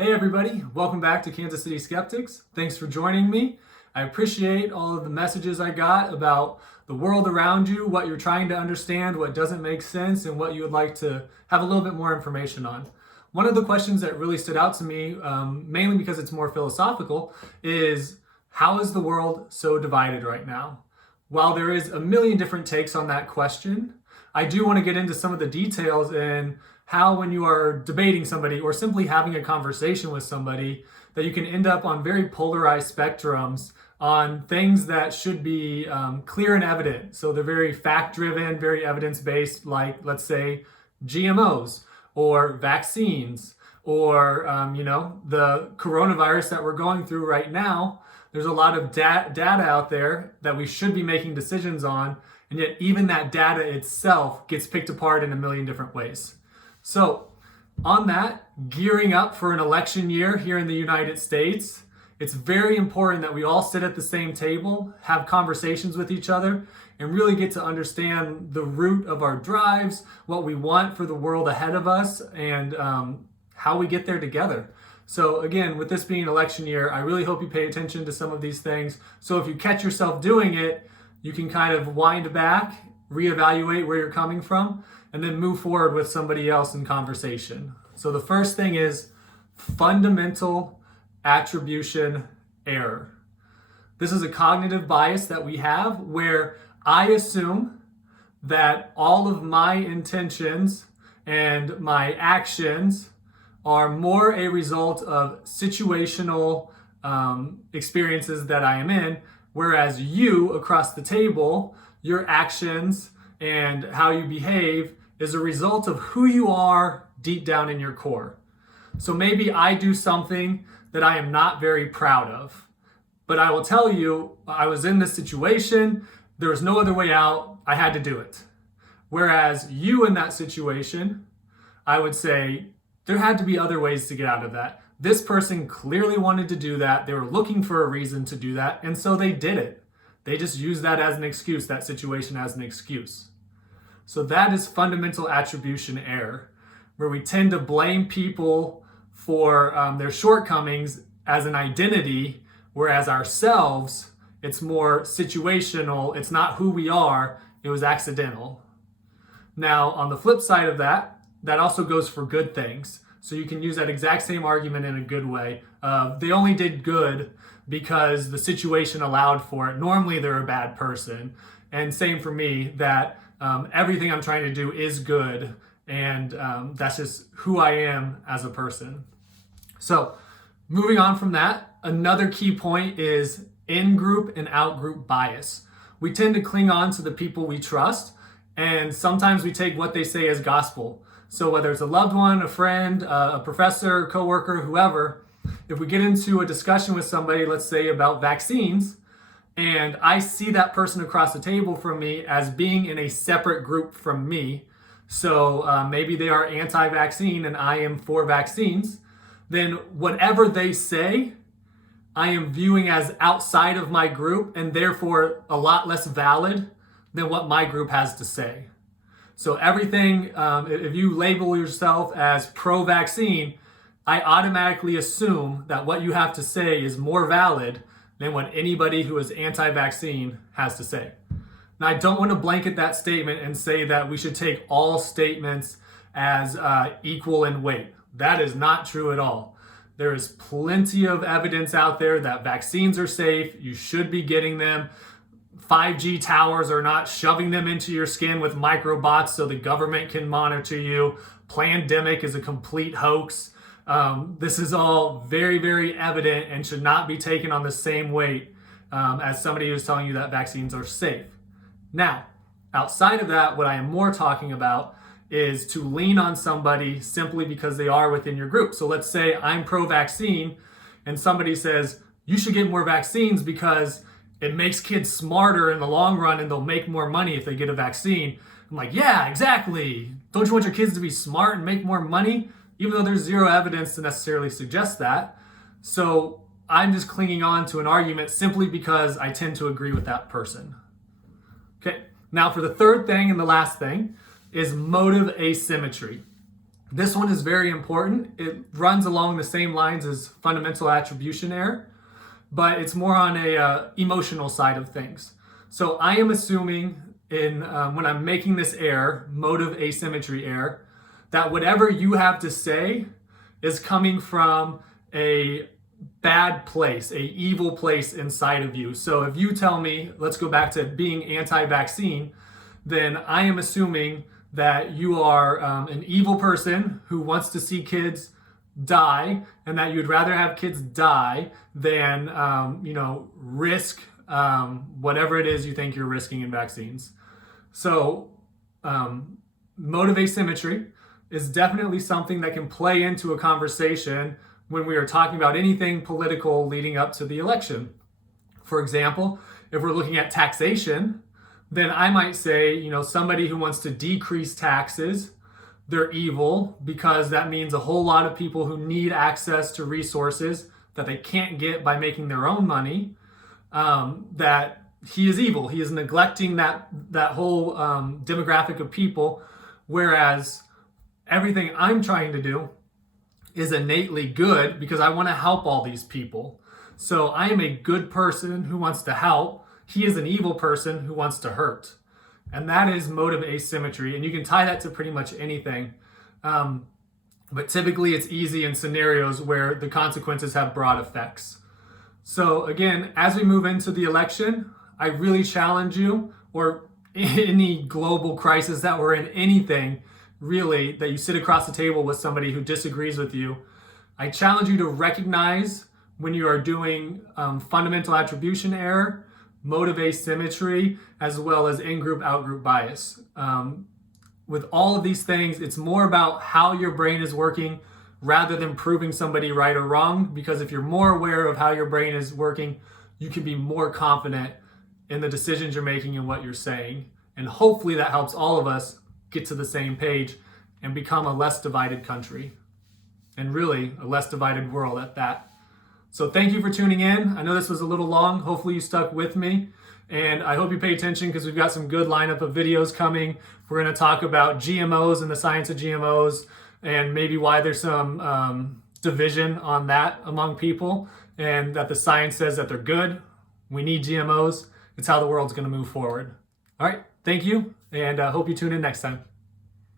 Hey everybody, welcome back to Kansas City Skeptics. Thanks for joining me. I appreciate all of the messages I got about the world around you, what you're trying to understand, what doesn't make sense, and what you would like to have a little bit more information on. One of the questions that really stood out to me, mainly because it's more philosophical, is how is the world so divided right now? While there is a million different takes on that question, I do want to get into some of the details and how when you are debating somebody or simply having a conversation with somebody that you can end up on very polarized spectrums on things that should be clear and evident. So they're very fact-driven, very evidence-based, like let's say GMOs or vaccines or the coronavirus that we're going through right now. There's a lot of data out there that we should be making decisions on, and yet even that data itself gets picked apart in a million different ways. So on that, gearing up for an election year here in the United States, it's very important that we all sit at the same table, have conversations with each other, and really get to understand the root of our drives, what we want for the world ahead of us, and how we get there together. So again, with this being election year, I really hope you pay attention to some of these things. So if you catch yourself doing it, you can kind of wind back, reevaluate where you're coming from, and then move forward with somebody else in conversation. So the first thing is fundamental attribution error. This is a cognitive bias that we have where I assume that all of my intentions and my actions are more a result of situational experiences that I am in, whereas you across the table, your actions and how you behave is a result of who you are deep down in your core. So maybe I do something that I am not very proud of, but I will tell you, I was in this situation, there was no other way out, I had to do it. Whereas you in that situation, I would say there had to be other ways to get out of that. This person clearly wanted to do that, they were looking for a reason to do that, and so they did it. They just used that as an excuse, that situation as an excuse. So that is fundamental attribution error, where we tend to blame people for their shortcomings as an identity, whereas ourselves, it's more situational, it's not who we are, it was accidental. Now, on the flip side of that, that also goes for good things. So you can use that exact same argument in a good way. They only did good because the situation allowed for it. Normally they're a bad person. And same for me, that everything I'm trying to do is good, and that's just who I am as a person. So moving on from that, another key point is in-group and out-group bias. We tend to cling on to the people we trust, and sometimes we take what they say as gospel. So whether it's a loved one, a friend, a professor, coworker, whoever, if we get into a discussion with somebody, let's say about vaccines, and I see that person across the table from me as being in a separate group from me, so maybe they are anti-vaccine and I am for vaccines, then whatever they say, I am viewing as outside of my group and therefore a lot less valid than what my group has to say. So everything, if you label yourself as pro-vaccine, I automatically assume that what you have to say is more valid than what anybody who is anti-vaccine has to say. Now, I don't want to blanket that statement and say that we should take all statements as equal in weight. That is not true at all. There is plenty of evidence out there that vaccines are safe. You should be getting them. 5G towers are not shoving them into your skin with microbots so the government can monitor you. Plandemic is a complete hoax. This is all very, very evident and should not be taken on the same weight as somebody who's telling you that vaccines are safe. Now, outside of that, what I am more talking about is to lean on somebody simply because they are within your group. So let's say I'm pro-vaccine and somebody says, you should get more vaccines because it makes kids smarter in the long run and they'll make more money if they get a vaccine. I'm like, yeah, exactly. Don't you want your kids to be smart and make more money? Even though there's zero evidence to necessarily suggest that. So I'm just clinging on to an argument simply because I tend to agree with that person. Okay, now for the third thing and the last thing is motive asymmetry. This one is very important. It runs along the same lines as fundamental attribution error, but it's more on a emotional side of things. So I am assuming when I'm making this error, motive asymmetry error, that whatever you have to say is coming from a bad place, a evil place inside of you. So if you tell me, let's go back to being anti-vaccine, then I am assuming that you are an evil person who wants to see kids die, and that you'd rather have kids die than risk whatever it is you think you're risking in vaccines. So motive asymmetry is definitely something that can play into a conversation when we are talking about anything political leading up to the election. For example, if we're looking at taxation, then I might say, somebody who wants to decrease taxes, they're evil because that means a whole lot of people who need access to resources that they can't get by making their own money, that he is evil. He is neglecting that whole demographic of people, whereas everything I'm trying to do is innately good because I want to help all these people. So I am a good person who wants to help. He is an evil person who wants to hurt. And that is motive asymmetry. And you can tie that to pretty much anything. But typically it's easy in scenarios where the consequences have broad effects. So again, as we move into the election, I really challenge you, or any global crisis that we're in, anything really that you sit across the table with somebody who disagrees with you, I challenge you to recognize when you are doing fundamental attribution error, motive asymmetry, as well as in-group, out-group bias. With all of these things, it's more about how your brain is working rather than proving somebody right or wrong, because if you're more aware of how your brain is working, you can be more confident in the decisions you're making and what you're saying. And hopefully that helps all of us get to the same page and become a less divided country, and really a less divided world at that. So thank you for tuning in. I know this was a little long. Hopefully you stuck with me, and I hope you pay attention because we've got some good lineup of videos coming. We're going to talk about GMOs and the science of GMOs, and maybe why there's some division on that among people, and that the science says that they're good. We need GMOs. It's how the world's going to move forward. All right, thank you, and hope you tune in next time.